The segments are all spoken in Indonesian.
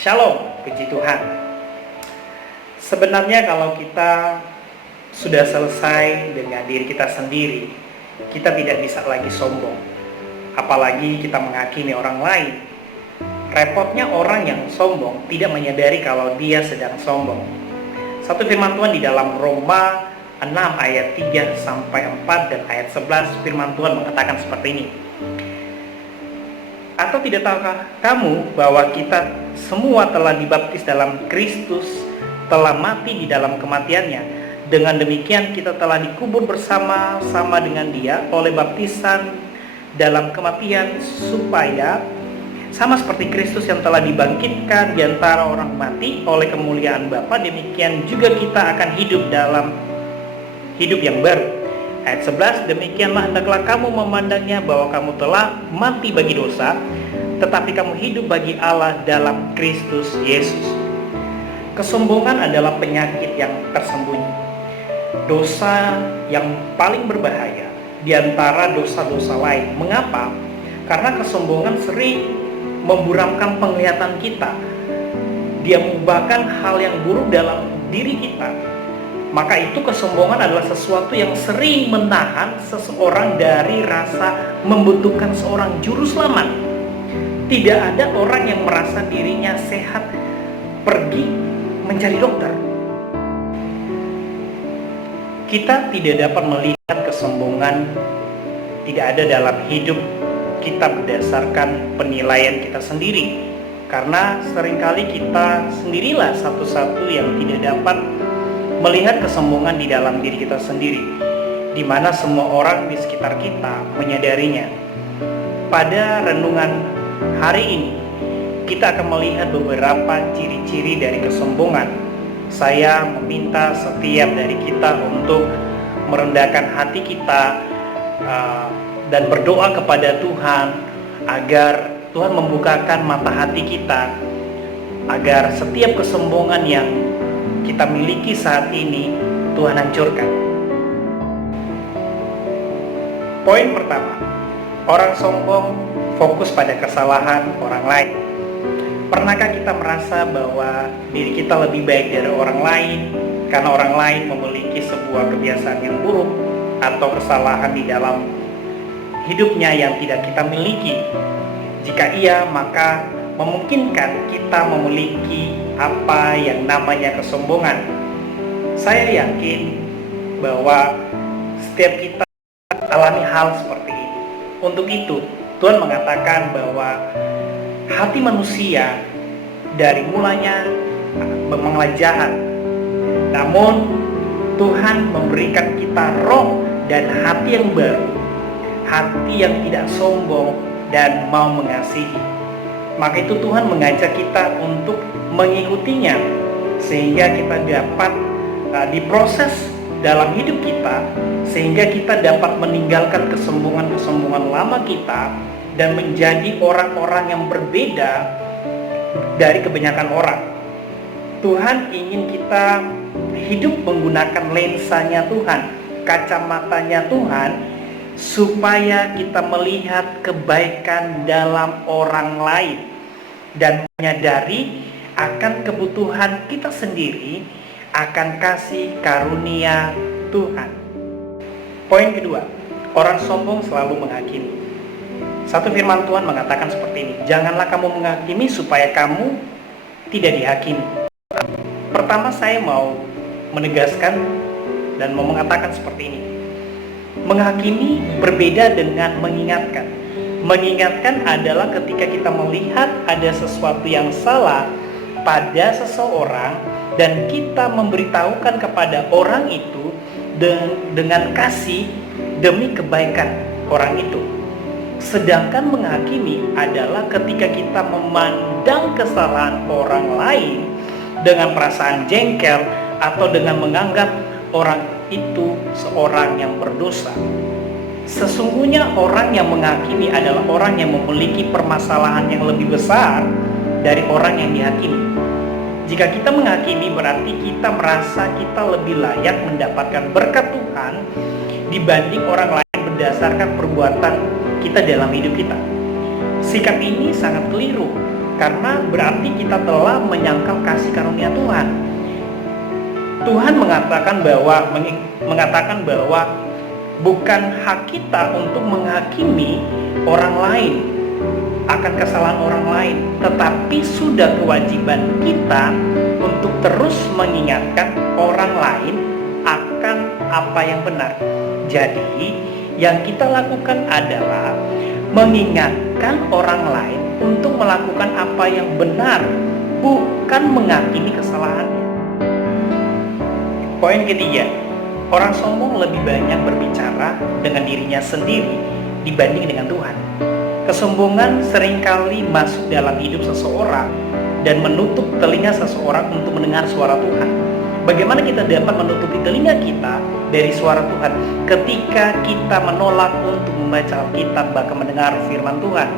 Shalom, puji Tuhan. Sebenarnya kalau kita sudah selesai dengan diri kita sendiri, kita tidak bisa lagi sombong. Apalagi kita menghakimi orang lain. Repotnya orang yang sombong tidak menyadari kalau dia sedang sombong. Satu firman Tuhan di dalam Roma 6 ayat 3-4 dan ayat 11, firman Tuhan mengatakan seperti ini. Atau tidak tahukah kamu bahwa kita semua telah dibaptis dalam Kristus, telah mati di dalam kematiannya. Dengan demikian kita telah dikubur bersama-sama dengan Dia oleh baptisan dalam kematian, supaya sama seperti Kristus yang telah dibangkitkan di antara orang mati oleh kemuliaan Bapa, demikian juga kita akan hidup dalam hidup yang baru. Ayat 11, demikianlah hendaklah kamu memandangnya bahwa kamu telah mati bagi dosa, tetapi kamu hidup bagi Allah dalam Kristus Yesus. Kesombongan adalah penyakit yang tersembunyi. Dosa yang paling berbahaya di antara dosa-dosa lain. Mengapa? Karena kesombongan sering memburamkan penglihatan kita. Dia mengubahkan hal yang buruk dalam diri kita. Maka itu kesombongan adalah sesuatu yang sering menahan seseorang dari rasa membutuhkan seorang juru selamat. Tidak ada orang yang merasa dirinya sehat pergi mencari dokter. Kita tidak dapat melihat kesombongan tidak ada dalam hidup kita berdasarkan penilaian kita sendiri. Karena seringkali kita sendirilah satu-satu yang tidak dapat melihat kesombongan di dalam diri kita sendiri, di mana semua orang di sekitar kita menyadarinya. Pada renungan hari ini, kita akan melihat beberapa ciri-ciri dari kesombongan. Saya meminta setiap dari kita untuk merendahkan hati kita dan berdoa kepada Tuhan agar Tuhan membukakan mata hati kita, agar setiap kesombongan yang kita miliki saat ini Tuhan hancurkan. Poin pertama, orang sombong fokus pada kesalahan orang lain. Pernahkah kita merasa bahwa diri kita lebih baik dari orang lain karena orang lain memiliki sebuah kebiasaan yang buruk atau kesalahan di dalam hidupnya yang tidak kita miliki? Jika iya, maka memungkinkan kita memiliki apa yang namanya kesombongan. Saya yakin bahwa setiap kita alami hal seperti ini. Untuk itu, Tuhan mengatakan bahwa hati manusia dari mulanya memanglah jahat. Namun, Tuhan memberikan kita roh dan hati yang baru, hati yang tidak sombong dan mau mengasihi. Maka itu Tuhan mengajak kita untuk mengikutinya, sehingga kita dapat diproses dalam hidup kita, sehingga kita dapat meninggalkan kesombongan-kesombongan lama kita dan menjadi orang-orang yang berbeda dari kebanyakan orang. Tuhan ingin kita hidup menggunakan lensanya Tuhan, kacamatanya Tuhan, supaya kita melihat kebaikan dalam orang lain dan menyadari akan kebutuhan kita sendiri akan kasih karunia Tuhan. Poin kedua, orang sombong selalu menghakimi. Satu firman Tuhan mengatakan seperti ini, janganlah kamu menghakimi supaya kamu tidak dihakimi. Pertama, saya mau menegaskan dan mau mengatakan seperti ini. Menghakimi berbeda dengan mengingatkan. Mengingatkan adalah ketika kita melihat ada sesuatu yang salah pada seseorang dan kita memberitahukan kepada orang itu dengan kasih demi kebaikan orang itu. Sedangkan menghakimi adalah ketika kita memandang kesalahan orang lain dengan perasaan jengkel atau dengan menganggap orang itu seorang yang berdosa. Sesungguhnya orang yang menghakimi adalah orang yang memiliki permasalahan yang lebih besar dari orang yang dihakimi. Jika kita menghakimi, berarti kita merasa kita lebih layak mendapatkan berkat Tuhan dibanding orang lain berdasarkan perbuatan kita dalam hidup kita. Sikap ini sangat keliru karena berarti kita telah menyangkal kasih karunia Tuhan. Tuhan mengatakan bahwa bukan hak kita untuk menghakimi orang lain akan kesalahan orang lain, tetapi sudah kewajiban kita untuk terus mengingatkan orang lain akan apa yang benar. Jadi, yang kita lakukan adalah mengingatkan orang lain untuk melakukan apa yang benar, bukan menghakimi kesalahannya. Poin ketiga, orang sombong lebih banyak berbicara dengan dirinya sendiri dibanding dengan Tuhan. Kesombongan seringkali masuk dalam hidup seseorang dan menutup telinga seseorang untuk mendengar suara Tuhan. Bagaimana kita dapat menutupi telinga kita dari suara Tuhan ketika kita menolak untuk membaca Alkitab bahkan mendengar firman Tuhan?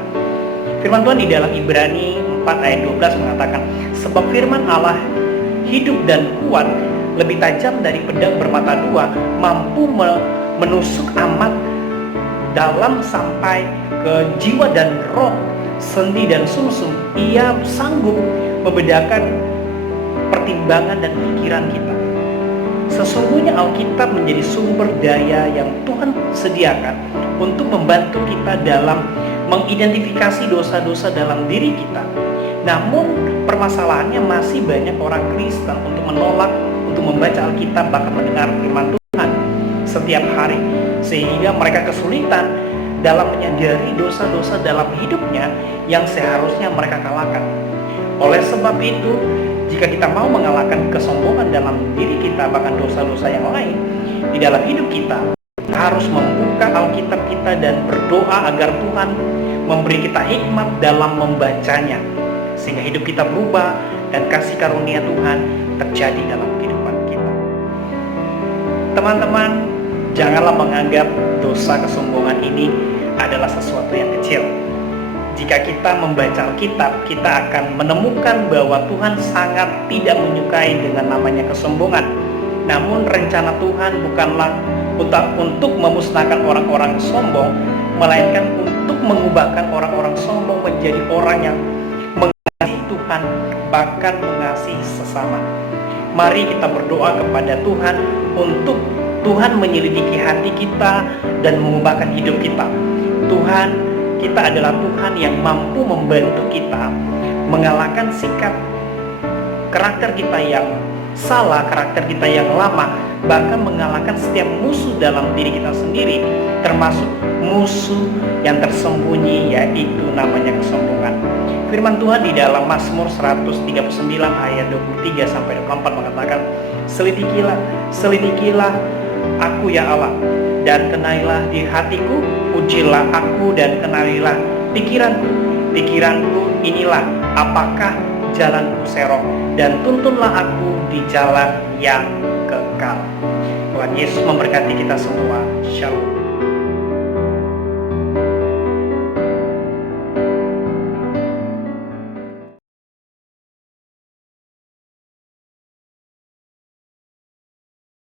Firman Tuhan di dalam Ibrani 4 ayat 12 mengatakan, sebab firman Allah hidup dan kuat, lebih tajam dari pedang bermata dua, mampu menusuk amat dalam sampai ke jiwa dan roh, sendi dan sumsum. Ia sanggup membedakan pertimbangan dan pikiran kita. Sesungguhnya Alkitab menjadi sumber daya yang Tuhan sediakan untuk membantu kita dalam mengidentifikasi dosa-dosa dalam diri kita. Namun permasalahannya masih banyak orang Kristen untuk menolak untuk membaca Alkitab bahkan mendengar firman Tuhan setiap hari, sehingga mereka kesulitan dalam menyadari dosa-dosa dalam hidupnya yang seharusnya mereka kalahkan. Oleh sebab itu, jika kita mau mengalahkan kesombongan dalam diri kita bahkan dosa-dosa yang lain di dalam hidup kita harus membuka Alkitab kita dan berdoa agar Tuhan memberi kita hikmat dalam membacanya, sehingga hidup kita berubah dan kasih karunia Tuhan terjadi dalam kehidupan kita. Teman-teman, janganlah menganggap dosa kesombongan ini adalah sesuatu yang kecil. Jika kita membaca Alkitab, kita akan menemukan bahwa Tuhan sangat tidak menyukai dengan namanya kesombongan. Namun rencana Tuhan bukanlah untuk memusnahkan orang-orang sombong, melainkan untuk mengubahkan orang-orang sombong menjadi orang yang mengasihi Tuhan, bahkan mengasihi sesama. Mari kita berdoa kepada Tuhan untuk Tuhan menyelidiki hati kita dan mengubahkan hidup kita. Tuhan, kita adalah Tuhan yang mampu membantu kita mengalahkan sikap karakter kita yang salah, karakter kita yang lama, bahkan mengalahkan setiap musuh dalam diri kita sendiri, termasuk musuh yang tersembunyi, yaitu namanya kesombongan. Firman Tuhan di dalam Mazmur 139 ayat 23 sampai 24 mengatakan, Selidikilah aku ya Allah, dan kenalilah di hatiku, ujilah aku dan kenalilah pikiranku inilah apakah jalanku serong, dan tuntunlah aku di jalan yang kekal. Tuhan Yesus memberkati kita semua. Shalom.